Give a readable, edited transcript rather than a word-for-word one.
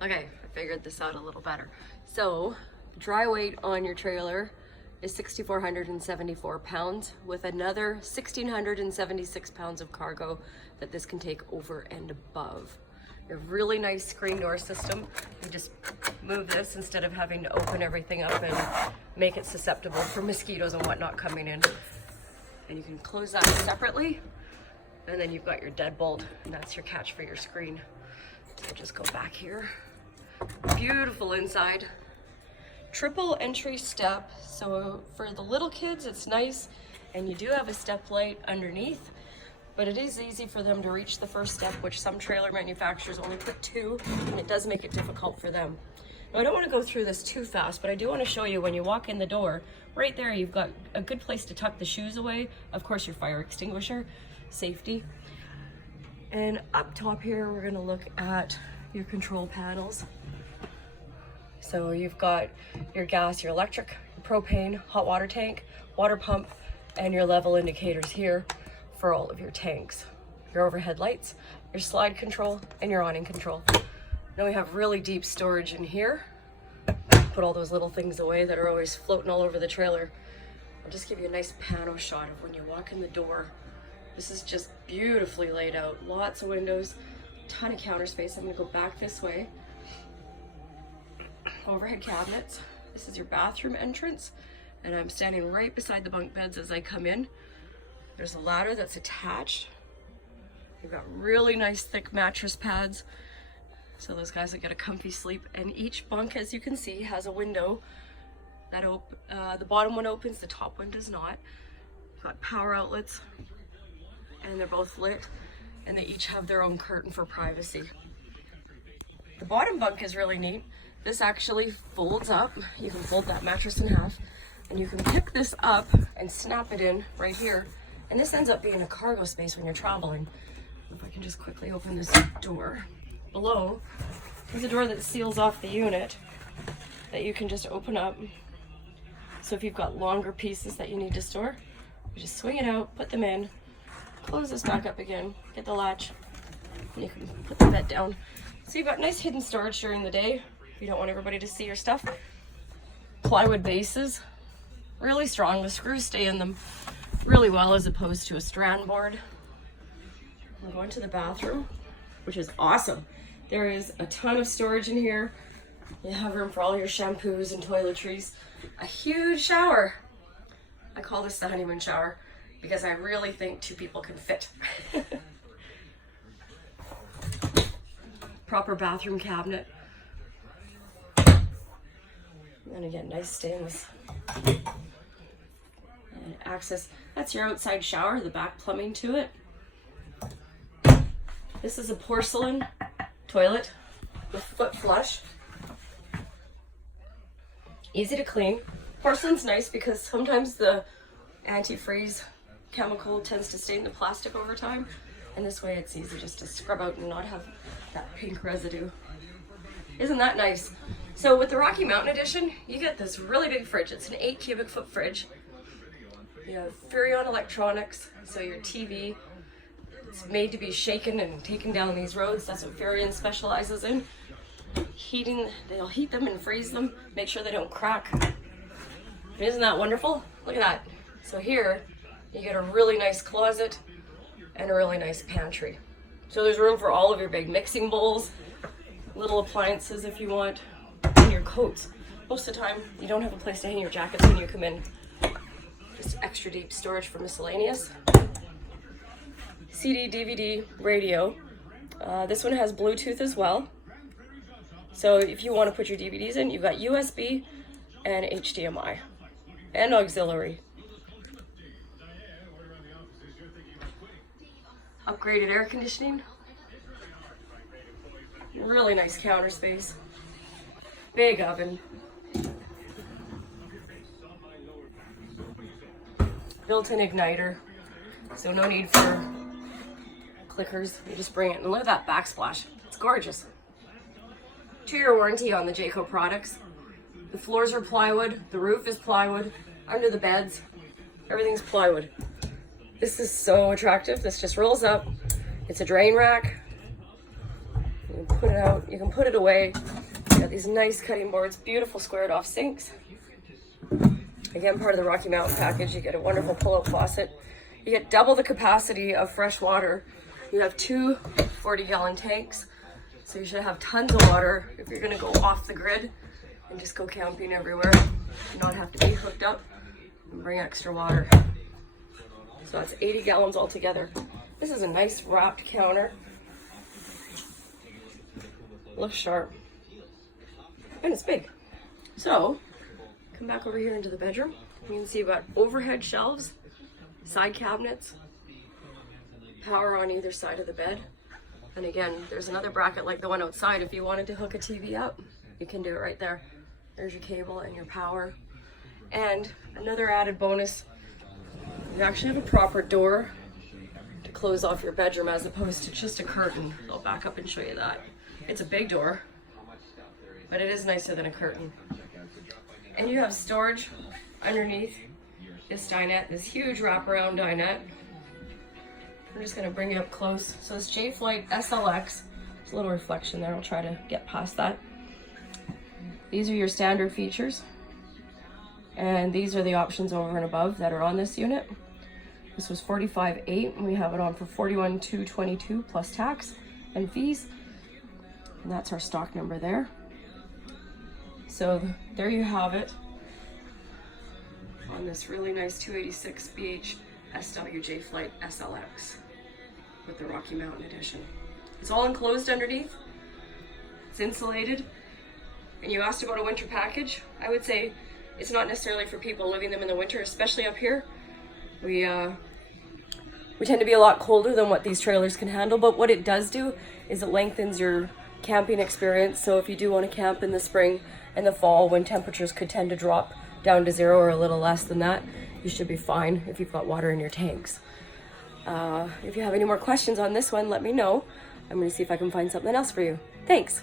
Okay, I figured this out a little better. So, dry weight on your trailer is 6,474 pounds with another 1,676 pounds of cargo that this can take over and above. A really nice screen door system. You just move this instead of having to open everything up and make it susceptible for mosquitoes and whatnot coming in. And you can close that separately. And then you've got your deadbolt, and that's your catch for your screen. So just go back here. Beautiful inside. Triple entry step. So for the little kids, it's nice. And you do have a step light underneath, but it is easy for them to reach the first step, which some trailer manufacturers only put 2, and it does make it difficult for them. Now, I don't want to go through this too fast, but I do want to show you when you walk in the door, right there, you've got a good place to tuck the shoes away. Of course, your fire extinguisher, safety. And up top here, we're going to look at your control panels. So you've got your gas, your electric, your propane, hot water tank, water pump, and your level indicators here for all of your tanks. Your overhead lights, your slide control, and your awning control. Then we have really deep storage in here. Put all those little things away that are always floating all over the trailer. I'll just give you a nice pano shot of when you walk in the door. This is just beautifully laid out. Lots of windows, ton of counter space. I'm gonna go back this way. Overhead cabinets. This is your bathroom entrance, and I'm standing right beside the bunk beds as I come in. There's a ladder that's attached. You've got really nice thick mattress pads, so those guys will get a comfy sleep. And each bunk, as you can see, has a window that the bottom one opens, the top one does not. You've got power outlets, and they're both lit, and they each have their own curtain for privacy. The bottom bunk is really neat. This actually folds up. You can fold that mattress in half, and you can pick this up and snap it in right here. And this ends up being a cargo space when you're traveling. If I can just quickly open this door. Below, there's a door that seals off the unit that you can just open up. So if you've got longer pieces that you need to store, you just swing it out, put them in, close this back up again, get the latch, and you can put the bed down. So you've got nice hidden storage during the day if you don't want everybody to see your stuff. Plywood bases, really strong. The screws stay in them really well as opposed to a strand board. We're going to the bathroom, which is awesome. There is a ton of storage in here. You have room for all your shampoos and toiletries. A huge shower. I call this the honeymoon shower because I really think 2 people can fit. Proper bathroom cabinet. And again, nice stainless. And access, that's your outside shower, the back plumbing to it. This is a porcelain toilet with foot flush. Easy to clean. Porcelain's nice because sometimes the antifreeze chemical tends to stain the plastic over time, and this way it's easy just to scrub out and not have that pink residue. Isn't that nice? So with the Rocky Mountain Edition, you get this really big fridge. It's an 8 cubic foot fridge. You have Furrion electronics, so your TV, it's made to be shaken and taken down these roads. That's what Furrion specializes in. Heating, they'll heat them and freeze them, make sure they don't crack. Isn't that wonderful? Look at that. So here, you get a really nice closet and a really nice pantry. So there's room for all of your big mixing bowls, little appliances if you want, and your coats. Most of the time, you don't have a place to hang your jackets when you come in. Just extra deep storage for miscellaneous. CD, DVD, radio. This one has Bluetooth as well. So if you want to put your DVDs in, you've got USB and HDMI and auxiliary. Upgraded air conditioning. Really nice counter space. Big oven. Built-in igniter. So no need for clickers. You just bring it, and look at that backsplash. It's gorgeous. 2-year warranty on the Jayco products. The floors are plywood, the roof is plywood, under the beds, everything's plywood. This is so attractive. This just rolls up. It's a drain rack. You put it out, you can put it away. You got these nice cutting boards, beautiful squared off sinks. Again, part of the Rocky Mountain package. You get a wonderful pull-out faucet. You get double the capacity of fresh water. You have two 40-gallon tanks, so you should have tons of water if you're gonna go off the grid and just go camping everywhere, not have to be hooked up and bring extra water. So that's 80 gallons altogether. This is a nice wrapped counter. Looks sharp. And it's big. So, come back over here into the bedroom. You can see you've got overhead shelves, side cabinets, power on either side of the bed. And again, there's another bracket like the one outside. If you wanted to hook a TV up, you can do it right there. There's your cable and your power. And another added bonus, you actually have a proper door to close off your bedroom as opposed to just a curtain. I'll back up and show you that. It's a big door, but it is nicer than a curtain. And you have storage underneath this dinette, this huge wraparound dinette. I'm just gonna bring you up close. So this Jayflight SLX, there's a little reflection there, I'll try to get past that. These are your standard features. And these are the options over and above that are on this unit. This was $45,800 and we have it on for $41,222 plus tax and fees. And that's our stock number there. So there you have it on this really nice 286 BH SW Jayflight SLX with the Rocky Mountain edition. It's all enclosed underneath. It's insulated. And you asked about a winter package. I would say it's not necessarily for people living them in the winter, especially up here. We tend to be a lot colder than what these trailers can handle, but what it does do is it lengthens your camping experience. So if you do want to camp in the spring and the fall when temperatures could tend to drop down to 0 or a little less than that, you should be fine if you've got water in your tanks. If you have any more questions on this one, let me know. I'm going to see if I can find something else for you. Thanks.